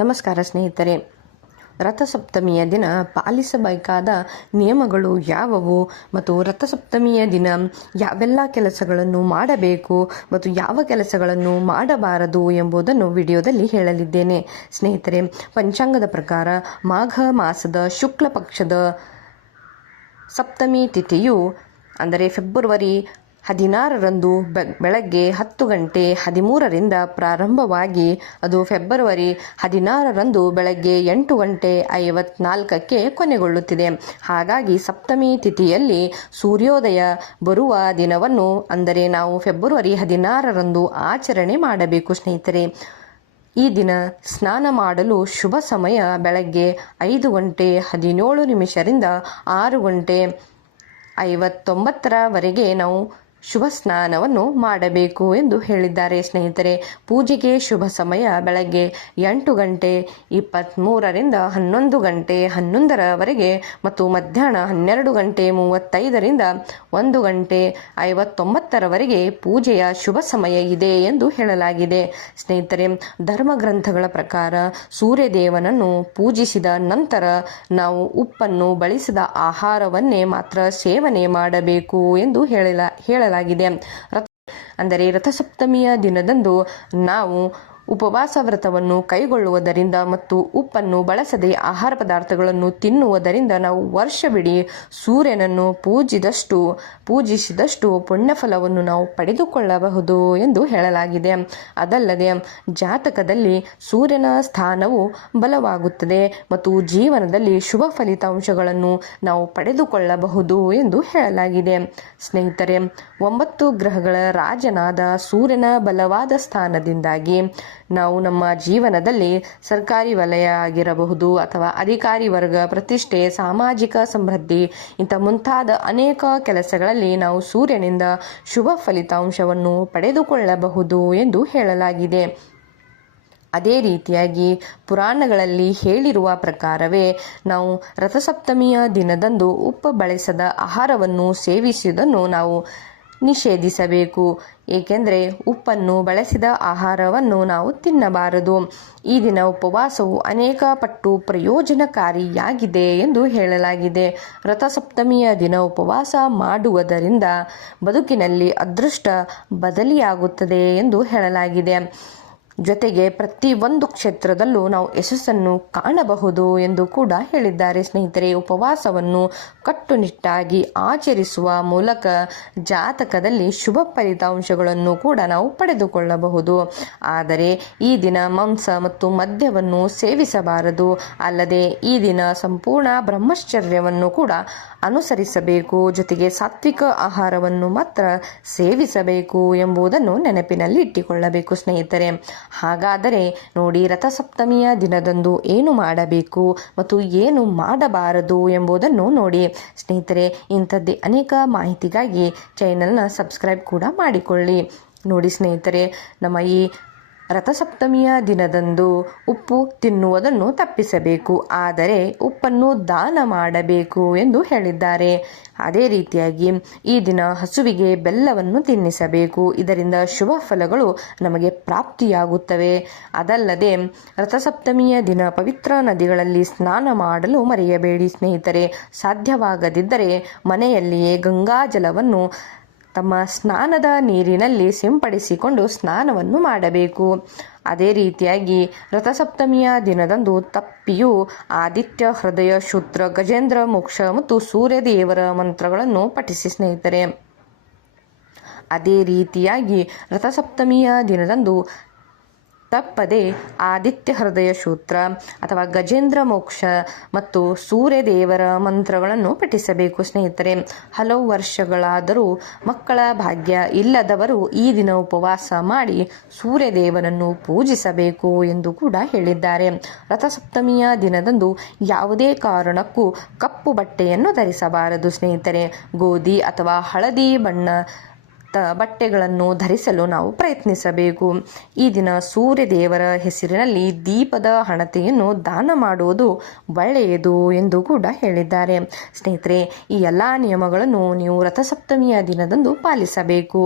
ನಮಸ್ಕಾರ ಸ್ನೇಹಿತರೆ. ರಥಸಪ್ತಮಿಯ ದಿನ ಪಾಲಿಸಬೇಕಾದ ನಿಯಮಗಳು ಯಾವುವು ಮತ್ತು ರಥಸಪ್ತಮಿಯ ದಿನ ಯಾವೆಲ್ಲ ಕೆಲಸಗಳನ್ನು ಮಾಡಬೇಕು ಮತ್ತು ಯಾವ ಕೆಲಸಗಳನ್ನು ಮಾಡಬಾರದು ಎಂಬುದನ್ನು ವಿಡಿಯೋದಲ್ಲಿ ಹೇಳಲಿದ್ದೇನೆ. ಸ್ನೇಹಿತರೆ, ಪಂಚಾಂಗದ ಪ್ರಕಾರ ಮಾಘ ಮಾಸದ ಶುಕ್ಲ ಪಕ್ಷದ ಸಪ್ತಮಿ ತಿಥಿಯು ಅಂದರೆ ಫೆಬ್ರವರಿ 16ರಂದು ಬೆಳಗ್ಗೆ 10:13 ಪ್ರಾರಂಭವಾಗಿ ಅದು ಫೆಬ್ರವರಿ 16ರಂದು ಬೆಳಗ್ಗೆ 8:54 ಕೊನೆಗೊಳ್ಳುತ್ತಿದೆ. ಹಾಗಾಗಿ ಸಪ್ತಮಿ ತಿಥಿಯಲ್ಲಿ ಸೂರ್ಯೋದಯ ಬರುವ ದಿನವನ್ನು ಅಂದರೆ ನಾವು ಫೆಬ್ರವರಿ 16ರಂದು ಆಚರಣೆ ಮಾಡಬೇಕು. ಸ್ನೇಹಿತರೆ, ಈ ದಿನ ಸ್ನಾನ ಮಾಡಲು ಶುಭ ಸಮಯ ಬೆಳಗ್ಗೆ 5:17 6:59 ನಾವು ಶುಭ ಸ್ನಾನವನ್ನು ಮಾಡಬೇಕು ಎಂದು ಹೇಳಿದ್ದಾರೆ. ಸ್ನೇಹಿತರೆ, ಪೂಜೆಗೆ ಶುಭ ಸಮಯ ಬೆಳಗ್ಗೆ 8:23 11:11 ಮತ್ತು ಮಧ್ಯಾಹ್ನ 12:35 1:59 ಪೂಜೆಯ ಶುಭ ಸಮಯ ಇದೆ ಎಂದು ಹೇಳಲಾಗಿದೆ. ಸ್ನೇಹಿತರೆ, ಧರ್ಮಗ್ರಂಥಗಳ ಪ್ರಕಾರ ಸೂರ್ಯದೇವನನ್ನು ಪೂಜಿಸಿದ ನಂತರ ನಾವು ಉಪ್ಪನ್ನು ಬಳಸಿದ ಆಹಾರವನ್ನೇ ಮಾತ್ರ ಸೇವನೆ ಮಾಡಬೇಕು ಎಂದು ಹೇಳಲಾಗಿದೆ. ಅಂದರೆ ರಥಸಪ್ತಮಿಯ ದಿನದಂದು ನಾವು ಉಪವಾಸ ವ್ರತವನ್ನು ಕೈಗೊಳ್ಳುವುದರಿಂದ ಮತ್ತು ಉಪ್ಪನ್ನು ಬಳಸದೆ ಆಹಾರ ಪದಾರ್ಥಗಳನ್ನು ತಿನ್ನುವುದರಿಂದ ನಾವು ವರ್ಷವಿಡೀ ಸೂರ್ಯನನ್ನು ಪೂಜಿಸಿದಷ್ಟು ಪುಣ್ಯಫಲವನ್ನು ನಾವು ಪಡೆದುಕೊಳ್ಳಬಹುದು ಎಂದು ಹೇಳಲಾಗಿದೆ. ಅದಲ್ಲದೆ ಜಾತಕದಲ್ಲಿ ಸೂರ್ಯನ ಸ್ಥಾನವು ಬಲವಾಗುತ್ತದೆ ಮತ್ತು ಜೀವನದಲ್ಲಿ ಶುಭ ಫಲಿತಾಂಶಗಳನ್ನು ನಾವು ಪಡೆದುಕೊಳ್ಳಬಹುದು ಎಂದು ಹೇಳಲಾಗಿದೆ. ಸ್ನೇಹಿತರೆ, 9 ಗ್ರಹಗಳ ರಾಜನಾದ ಸೂರ್ಯನ ಬಲವಾದ ಸ್ಥಾನದಿಂದಾಗಿ ನಾವು ನಮ್ಮ ಜೀವನದಲ್ಲಿ ಸರ್ಕಾರಿ ವಲಯ ಆಗಿರಬಹುದು ಅಥವಾ ಅಧಿಕಾರಿ ವರ್ಗ, ಪ್ರತಿಷ್ಠೆ, ಸಾಮಾಜಿಕ ಸಮೃದ್ಧಿ ಇಂಥ ಮುಂತಾದ ಅನೇಕ ಕೆಲಸಗಳಲ್ಲಿ ನಾವು ಸೂರ್ಯನಿಂದ ಶುಭ ಫಲಿತಾಂಶವನ್ನು ಪಡೆದುಕೊಳ್ಳಬಹುದು ಎಂದು ಹೇಳಲಾಗಿದೆ. ಅದೇ ರೀತಿಯಾಗಿ ಪುರಾಣಗಳಲ್ಲಿ ಹೇಳಿರುವ ಪ್ರಕಾರವೇ ನಾವು ರಥಸಪ್ತಮಿಯ ದಿನದಂದು ಉಪ್ಪು ಬಳಸದ ಆಹಾರವನ್ನು ಸೇವಿಸುವುದನ್ನು ನಾವು ನಿಷೇಧಿಸಬೇಕು. ಏಕೆಂದರೆ ಉಪ್ಪನ್ನು ಬಳಸಿದ ಆಹಾರವನ್ನು ನಾವು ತಿನ್ನಬಾರದು. ಈ ದಿನ ಉಪವಾಸವು ಅನೇಕ ಪಟ್ಟು ಪ್ರಯೋಜನಕಾರಿಯಾಗಿದೆ ಎಂದು ಹೇಳಲಾಗಿದೆ. ರಥಸಪ್ತಮಿಯ ದಿನ ಉಪವಾಸ ಮಾಡುವುದರಿಂದ ಬದುಕಿನಲ್ಲಿ ಅದೃಷ್ಟ ಬದಲಿಯಾಗುತ್ತದೆ ಎಂದು ಹೇಳಲಾಗಿದೆ. ಜೊತೆಗೆ ಪ್ರತಿಯೊಂದು ಕ್ಷೇತ್ರದಲ್ಲೂ ನಾವು ಯಶಸ್ಸನ್ನು ಕಾಣಬಹುದು ಎಂದು ಕೂಡ ಹೇಳಿದ್ದಾರೆ. ಸ್ನೇಹಿತರೆ, ಉಪವಾಸವನ್ನು ಕಟ್ಟುನಿಟ್ಟಾಗಿ ಆಚರಿಸುವ ಮೂಲಕ ಜಾತಕದಲ್ಲಿ ಶುಭ ಫಲಿತಾಂಶಗಳನ್ನು ಕೂಡ ನಾವು ಪಡೆದುಕೊಳ್ಳಬಹುದು. ಆದರೆ ಈ ದಿನ ಮಾಂಸ ಮತ್ತು ಮದ್ಯವನ್ನು ಸೇವಿಸಬಾರದು. ಅಲ್ಲದೆ ಈ ದಿನ ಸಂಪೂರ್ಣ ಬ್ರಹ್ಮಚರ್ಯವನ್ನು ಕೂಡ ಅನುಸರಿಸಬೇಕು. ಜೊತೆಗೆ ಸಾತ್ವಿಕ ಆಹಾರವನ್ನು ಮಾತ್ರ ಸೇವಿಸಬೇಕು ಎಂಬುದನ್ನು ನೆನಪಿನಲ್ಲಿ ಇಟ್ಟುಕೊಳ್ಳಬೇಕು. ಸ್ನೇಹಿತರೆ, ಹಾಗಾದರೆ ನೋಡಿ, ರಥಸಪ್ತಮಿಯ ದಿನದಂದು ಏನು ಮಾಡಬೇಕು ಮತ್ತು ಏನು ಮಾಡಬಾರದು ಎಂಬುದನ್ನು ನೋಡಿ. ಸ್ನೇಹಿತರೆ, ಇಂಥದ್ದೇ ಅನೇಕ ಮಾಹಿತಿಗಾಗಿ ಚಾನೆಲ್ನ ಸಬ್ಸ್ಕ್ರೈಬ್ ಕೂಡ ಮಾಡಿಕೊಳ್ಳಿ. ನೋಡಿ ಸ್ನೇಹಿತರೆ, ನಮ್ಮ ಈ ರಥಸಪ್ತಮಿಯ ದಿನದಂದು ಉಪ್ಪು ತಿನ್ನುವುದನ್ನು ತಪ್ಪಿಸಬೇಕು, ಆದರೆ ಉಪ್ಪನ್ನು ದಾನ ಮಾಡಬೇಕು ಎಂದು ಹೇಳಿದ್ದಾರೆ. ಅದೇ ರೀತಿಯಾಗಿ ಈ ದಿನ ಹಸುವಿಗೆ ಬೆಲ್ಲವನ್ನು ತಿನ್ನಿಸಬೇಕು. ಇದರಿಂದ ಶುಭ ಫಲಗಳು ನಮಗೆ ಪ್ರಾಪ್ತಿಯಾಗುತ್ತವೆ. ಅದಲ್ಲದೆ ರಥಸಪ್ತಮಿಯ ದಿನ ಪವಿತ್ರ ನದಿಗಳಲ್ಲಿ ಸ್ನಾನ ಮಾಡಲು ಮರೆಯಬೇಡಿ. ಸ್ನೇಹಿತರೆ, ಸಾಧ್ಯವಾಗದಿದ್ದರೆ ಮನೆಯಲ್ಲಿಯೇ ಗಂಗಾಜಲವನ್ನು ತಮ್ಮ ಸ್ನಾನದ ನೀರಿನಲ್ಲಿ ಸಿಂಪಡಿಸಿಕೊಂಡು ಸ್ನಾನವನ್ನು ಮಾಡಬೇಕು. ಅದೇ ರೀತಿಯಾಗಿ ರಥಸಪ್ತಮಿಯ ದಿನದಂದು ತಪ್ಪಿಯು ಆದಿತ್ಯ ಹೃದಯ ಶೂದ್ರ ಗಜೇಂದ್ರ ಮೋಕ್ಷ ಮತ್ತು ಸೂರ್ಯದೇವರ ಮಂತ್ರಗಳನ್ನು ಪಠಿಸಿ. ಸ್ನೇಹಿತರೆ, ಅದೇ ರೀತಿಯಾಗಿ ರಥಸಪ್ತಮಿಯ ದಿನದಂದು ತಪ್ಪದೆ ಆದಿತ್ಯ ಹೃದಯ ಸೂತ್ರ ಅಥವಾ ಗಜೇಂದ್ರ ಮೋಕ್ಷ ಮತ್ತು ಸೂರ್ಯದೇವರ ಮಂತ್ರಗಳನ್ನು ಪಠಿಸಬೇಕು. ಸ್ನೇಹಿತರೆ, ಹಲವು ವರ್ಷಗಳಾದರೂ ಮಕ್ಕಳ ಭಾಗ್ಯ ಇಲ್ಲದವರು ಈ ದಿನ ಉಪವಾಸ ಮಾಡಿ ಸೂರ್ಯದೇವನನ್ನು ಪೂಜಿಸಬೇಕು ಎಂದು ಕೂಡ ಹೇಳಿದ್ದಾರೆ. ರಥಸಪ್ತಮಿಯ ದಿನದಂದು ಯಾವುದೇ ಕಾರಣಕ್ಕೂ ಕಪ್ಪು ಬಟ್ಟೆಯನ್ನು ಧರಿಸಬಾರದು. ಸ್ನೇಹಿತರೆ, ಗೋಧಿ ಅಥವಾ ಹಳದಿ ಬಣ್ಣ ಬಟ್ಟೆಗಳನ್ನು ಧರಿಸಲು ನಾವು ಪ್ರಯತ್ನಿಸಬೇಕು. ಈ ದಿನ ಸೂರ್ಯದೇವರ ಹೆಸರಿನಲ್ಲಿ ದೀಪದ ಹಣತೆಯನ್ನು ದಾನ ಮಾಡುವುದು ಒಳ್ಳೆಯದು ಎಂದು ಕೂಡ ಹೇಳಿದ್ದಾರೆ. ಸ್ನೇಹಿತರೆ, ಈ ಎಲ್ಲ ನಿಯಮಗಳನ್ನು ನೀವು ರಥಸಪ್ತಮಿಯ ದಿನದಂದು ಪಾಲಿಸಬೇಕು.